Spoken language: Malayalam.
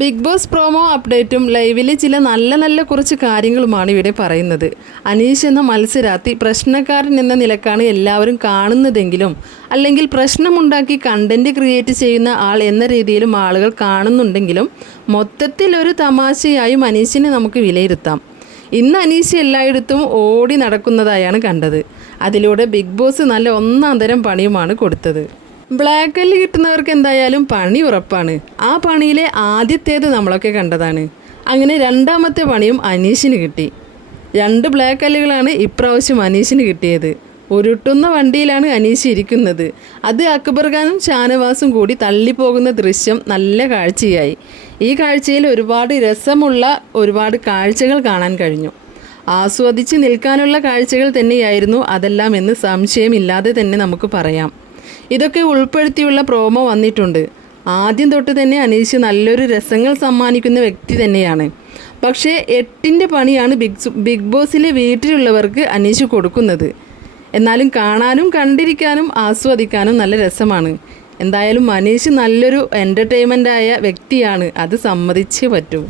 ബിഗ് ബോസ് പ്രോമോ അപ്ഡേറ്റും ലൈവിലെ ചില നല്ല കുറച്ച് കാര്യങ്ങളുമാണ് ഇവിടെ പറയുന്നത്. അനീഷ് എന്ന മത്സരാർത്ഥി പ്രശ്നക്കാരൻ എന്ന നിലക്കാണ് എല്ലാവരും കാണുന്നതെങ്കിലും അല്ലെങ്കിൽ പ്രശ്നമുണ്ടാക്കി കണ്ടന്റ് ക്രിയേറ്റ് ചെയ്യുന്ന ആൾ എന്ന രീതിയിലും ആളുകൾ കാണുന്നുണ്ടെങ്കിലും മൊത്തത്തിൽ ഒരു തമാശയായും അനീഷിനെ നമുക്ക് വിലയിരുത്താം. ഇന്ന് അനീഷ് എല്ലായിടത്തും ഓടി നടക്കുന്നതായാണ് കണ്ടത്. അതിലൂടെ ബിഗ് ബോസ് നല്ല ഒന്നാം തരം പണിയുമാണ് കൊടുത്തത്. ബ്ലാക്ക് കല്ല് കിട്ടുന്നവർക്ക് എന്തായാലും പണി ഉറപ്പാണ്. ആ പണിയിലെ ആദ്യത്തേത് നമ്മളൊക്കെ കണ്ടതാണ്. അങ്ങനെ രണ്ടാമത്തെ പണിയും അനീഷിന് കിട്ടി. 2 ബ്ലാക്ക് കല്ലുകളാണ് ഇപ്രാവശ്യം അനീഷിന് കിട്ടിയത്. ഉരുട്ടുന്ന വണ്ടിയിലാണ് അനീഷ് ഇരിക്കുന്നത്. അത് അക്ബർ ഖാനും ഷാനവാസും കൂടി തള്ളിപ്പോകുന്ന ദൃശ്യം നല്ല കാഴ്ചയായി. ഈ കാഴ്ചയിൽ ഒരുപാട് രസമുള്ള ഒരുപാട് കാഴ്ചകൾ കാണാൻ കഴിഞ്ഞു. ആസ്വദിച്ച് നിൽക്കാനുള്ള കാഴ്ചകൾ തന്നെയായിരുന്നു അതെല്ലാം എന്ന് സംശയമില്ലാതെ തന്നെ നമുക്ക് പറയാം. ഇതൊക്കെ ഉൾപ്പെടുത്തിയുള്ള പ്രോമോ വന്നിട്ടുണ്ട്. ആദ്യം തൊട്ട് തന്നെ അനീഷ് നല്ലൊരു രസങ്ങൾ സമ്മാനിക്കുന്ന വ്യക്തി തന്നെയാണ്. പക്ഷേ 8ൻ്റെ പണിയാണ് ബിഗ് ബോസിലെ വീട്ടിലുള്ളവർക്ക് അനീഷ് കൊടുക്കുന്നത്. എന്നാലും കാണാനും കണ്ടിരിക്കാനും ആസ്വദിക്കാനും നല്ല രസമാണ്. എന്തായാലും അനീഷ് നല്ലൊരു എൻ്റർടൈൻമെൻ്റായ വ്യക്തിയാണ്, അത് സമ്മതിച്ചേ പറ്റൂ.